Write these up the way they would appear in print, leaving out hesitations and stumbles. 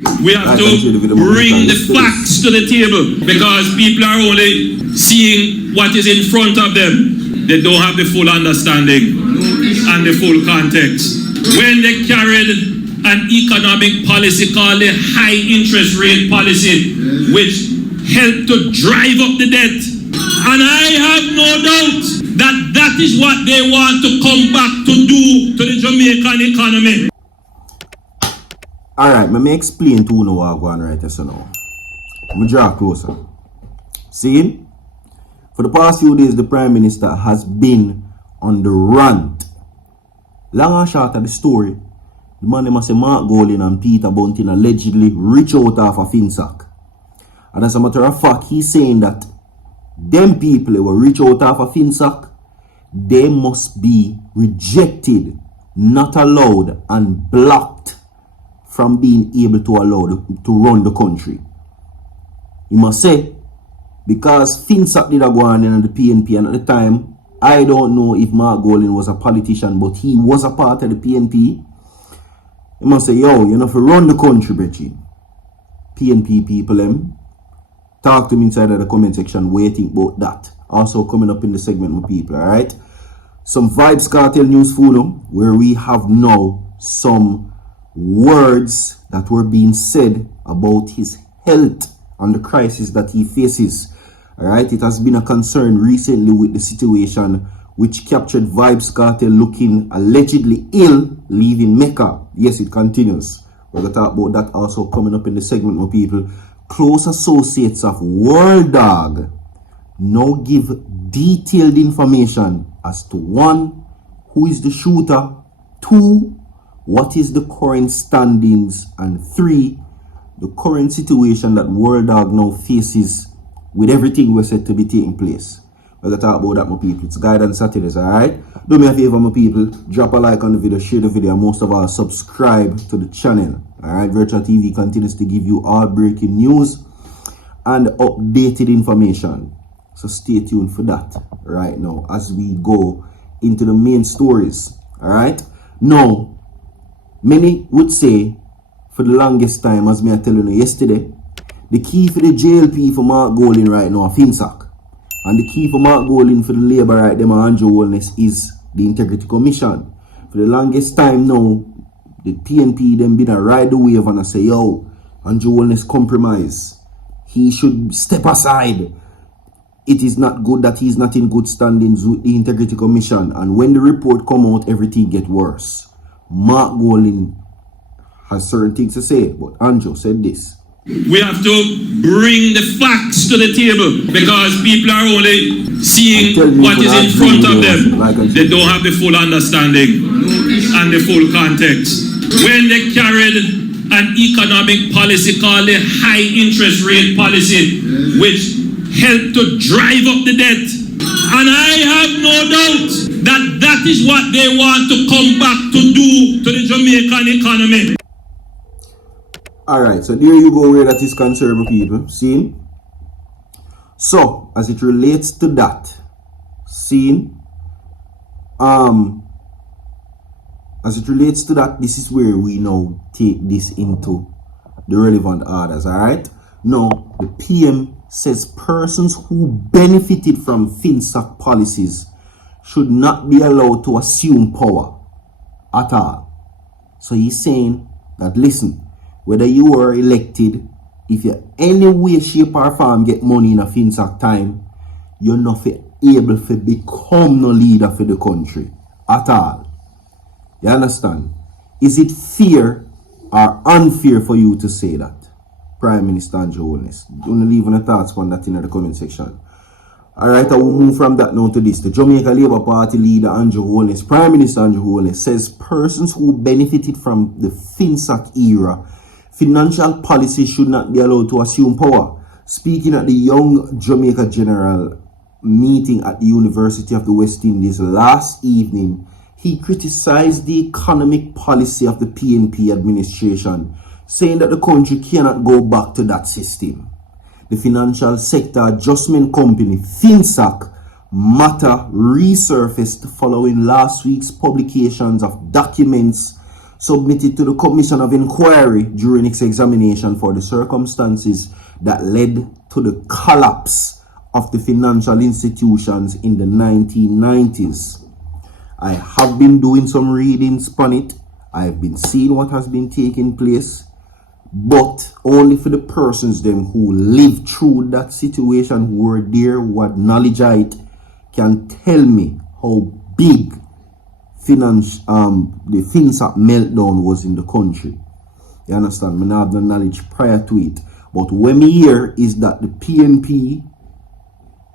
We have to bring the facts to the table because people are only seeing what is in front of them. They don't have the full understanding and the full context. When they carried an economic policy called the high interest rate policy, which helped to drive up the debt, and I have no doubt that that is what they want to come back to do to the Jamaican economy. Alright, let me explain to you now what I'm going right here now. Let me draw closer. See? For the past few days, the Prime Minister has been on the rant. Long and short of the story, the man must say Mark Golding and Peter Bunting allegedly reach out of Finsac. And as a matter of fact, he's saying that them people who reach out of Finsac, they must be rejected, not allowed, and blocked from being able to allow to run the country. You must say, because Finsac did a go on in the PNP, and at the time, I don't know if Mark Golding was a politician, but he was a part of the PNP. You must say, yo, you know, if you run the country, Brecci, PNP people, talk to me inside of the comment section what you think about that. Also coming up in the segment with people, alright? Some Vybz Kartel news for them, where we have now some words that were being said about his health and the crisis that he faces. Alright, it has been a concern recently with the situation which captured Vybz Kartel looking allegedly ill, leaving Mecca. Yes, it continues. We're going to talk about that also coming up in the segment with people. Close associates of Dawg now give detailed information as to 1, who is the shooter, 2, what is the current standings, and 3, the current situation that Dawg now faces with everything we're said to be taking place. We're going to talk about that, my people. It's Guidance Saturdays, alright? Do me a favor, my people. Drop a like on the video, share the video, and most of all, subscribe to the channel. Alright, Virtual TV continues to give you all breaking news and updated information. So stay tuned for that right now as we go into the main stories. Alright? Now, many would say for the longest time, as me I tell you yesterday, the key for the JLP for Mark Golding right now are Finsac. And the key for Mark Golding for the Labour right them and Andrew Wellness is the Integrity Commission. For the longest time now, the PNP them been a ride the wave and I say, yo, Andrew Wellness compromise. He should step aside. It is not good that he's not in good standings with the Integrity Commission. And when the report come out, everything get worse. Mark Golding has certain things to say, but Andrew said this. We have to bring the facts to the table because people are only seeing what is in front of them. They don't have the full understanding and the full context. When they carried an economic policy called the high interest rate policy, which helped to drive up the debt, and I have no doubt that that is what they want to come back to do to the Jamaican economy. Alright, so there you go where that is concerned, people. See? So, as it relates to that, see? As it relates to that, this is where we now take this into the relevant orders, alright? Now, the PM says persons who benefited from Finsac policies should not be allowed to assume power at all. So he's saying that, listen, whether you are elected, if you any way, shape or form get money in a Finsac time, you're not able to become no leader for the country at all. You understand? Is it fair or unfair for you to say that? Prime Minister Andrew Wellness. Don't leave any thoughts on that in the comment section. Alright, I will move from that now to this. The Jamaica Labour Party leader Andrew Wellness, Prime Minister Andrew Wellness, says persons who benefited from the Finsac era financial policy should not be allowed to assume power. Speaking at the Young Jamaica General meeting at the University of the West Indies last evening, he criticized the economic policy of the PNP administration, saying that the country cannot go back to that system. The Financial Sector Adjustment Company, Finsac, matter resurfaced following last week's publications of documents submitted to the Commission of Inquiry during its examination for the circumstances that led to the collapse of the financial institutions in the 1990s. I have been doing some readings on it. I've been seeing what has been taking place, but only for the persons them who lived through that situation, who were there, who had knowledge of it, can tell me how big the Finsac meltdown was in the country. You understand? I have no knowledge prior to it. But what me hear is that the PNP,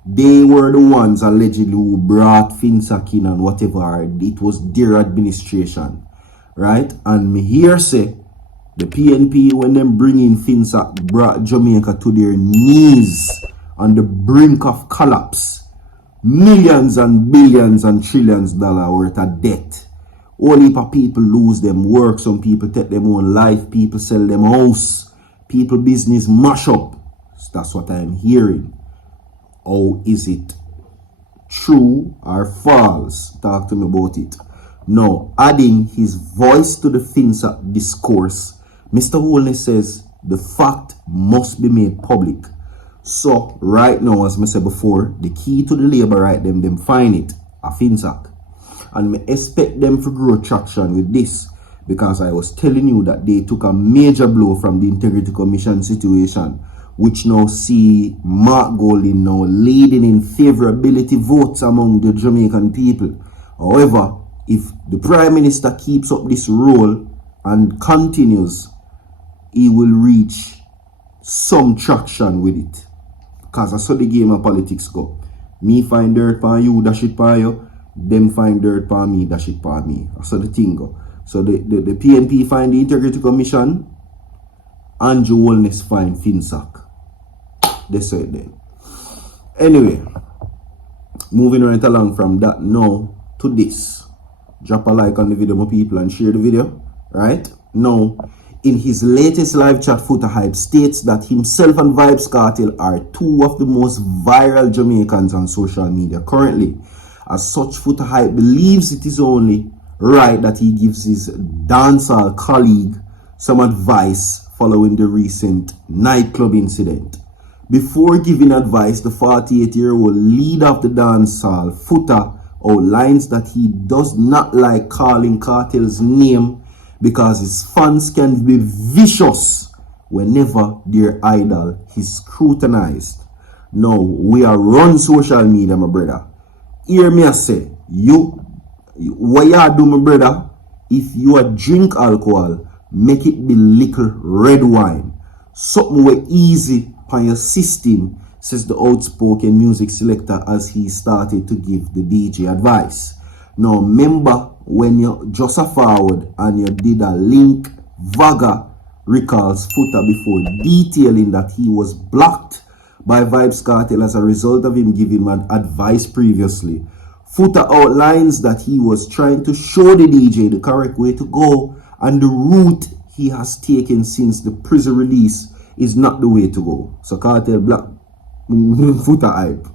they were the ones allegedly who brought Finsac in and whatever. It was their administration. Right? And me hear say the PNP, when them bring in Finsac, brought Jamaica to their knees on the brink of collapse. Millions and billions and trillions dollars worth of debt. All heap of people lose them work. Some people take them own life. People sell them house. People business mash up. That's what I'm hearing. How is it true or false? Talk to me about it. Now, adding his voice to the Finsac discourse, Mr. Holness says the fact must be made public. So, right now, as I said before, the key to the labor right them find it, a Finsac. And me expect them to grow traction with this, because I was telling you that they took a major blow from the Integrity Commission situation, which now see Mark Golding now leading in favorability votes among the Jamaican people. However, if the Prime Minister keeps up this role and continues, he will reach some traction with it. Because I saw the game of politics go. Me find dirt on you, dash it on you. Them find dirt on me, dash it on me. I saw the thing go. So the PNP find the Integrity Commission. Andrew Holness find Finsac. They say it then. Anyway, moving right along from that now to this. Drop a like on the video, my people, and share the video. Right? Now, in his latest live chat, Foota Hype states that himself and Vybz Kartel are two of the most viral Jamaicans on social media currently. As such, Foota Hype believes it is only right that he gives his dancehall colleague some advice following the recent nightclub incident. Before giving advice, the 48-year-old leader of the dancehall, Foota, outlines that he does not like calling Kartel's name because his fans can be vicious whenever their idol is scrutinized. Now, we are run social media, my brother. Hear me I say, what you do, my brother, if you drink alcohol, make it be little red wine. Something way easy on your system, says the outspoken music selector as he started to give the DJ advice. Now, remember when you just a forward and you did a link, Vaga recalls Foota before detailing that he was blocked by Vybz Kartel as a result of him giving him advice previously. Foota outlines that he was trying to show the DJ the correct way to go, and the route he has taken since the prison release is not the way to go. So Kartel block Foota Hype.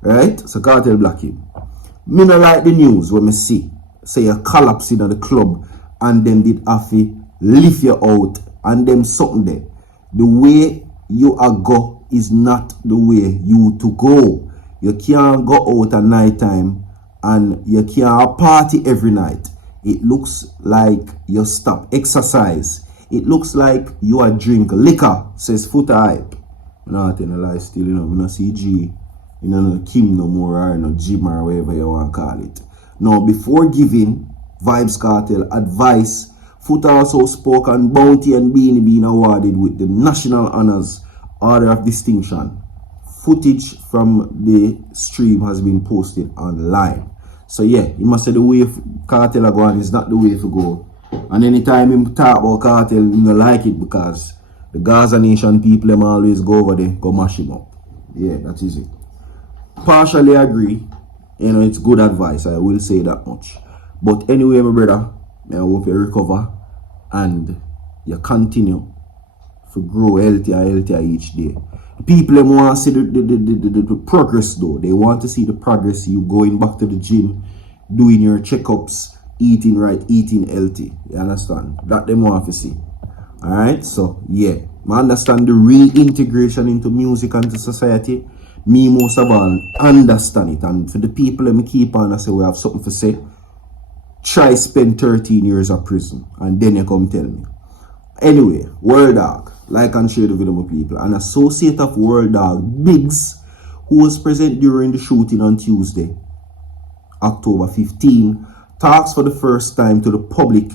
Right? So Kartel block him. Me not like the news when me see say a collapse in the club and them did Afi lift you out and them something there. The way you are go is not the way you to go. You can't go out at night time and you can't party every night. It looks like you stop exercise. It looks like you are drink liquor, says Foota Hype. I'm not telling a lie still, you know, I don't see G, you know, no Kim no more or no Jim or whatever you want to call it. Now, before giving Vybz Kartel advice, Foota also spoke on Bounty and Beanie being awarded with the National Honors Order of Distinction. Footage from the stream has been posted online. So yeah, you must say the way Kartel are going is not the way to go. And anytime him talk about Kartel, you don't like it because the Gaza Nation people them always go over there, go mash him up. Yeah, that is it. Partially agree. You know, it's good advice, I will say that much. But anyway, my brother, I hope you recover and you continue to grow healthier each day. People them want to see the progress though. They want to see the progress, you going back to the gym, doing your checkups, eating right, eating healthy. You understand? That them want to see. Alright, so yeah. I understand the reintegration into music and to society. Me most of all understand it. And for the people let me keep on and say we have something to say. Try spend 13 years of prison and then you come tell me. Anyway, World Dawg, like and share the video with people. An associate of World Dawg, Vybz, who was present during the shooting on Tuesday, October 15, talks for the first time to the public.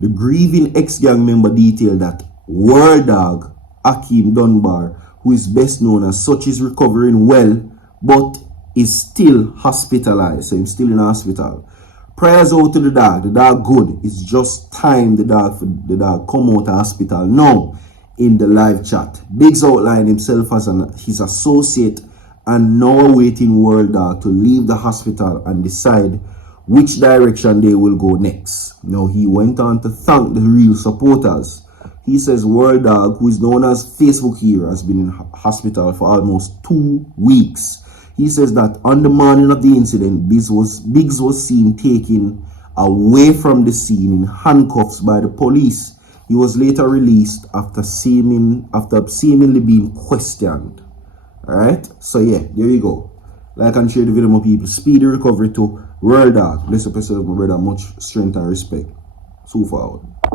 The grieving ex-gang member detailed that World Dawg, Akeem Dunbar, who is best known as such, is recovering well, but is still hospitalized, so he's still in hospital. Prayers out to the dog good. It's just time the dog come out of hospital now. In the live chat, Vybz outlined himself as his associate and now awaiting World Dawg to leave the hospital and decide which direction they will go next. Now he went on to thank the real supporters. He says World Dawg, who is known as Facebook Hero, has been in hospital for almost 2 weeks. He says that on the morning of the incident, Vybz was seen taken away from the scene in handcuffs by the police. He was later released after seemingly being questioned. Alright, so yeah, there you go. Like and share the video, my people. Speedy recovery to World Dawg. Bless up yourself, my brother. Much strength and respect. So far.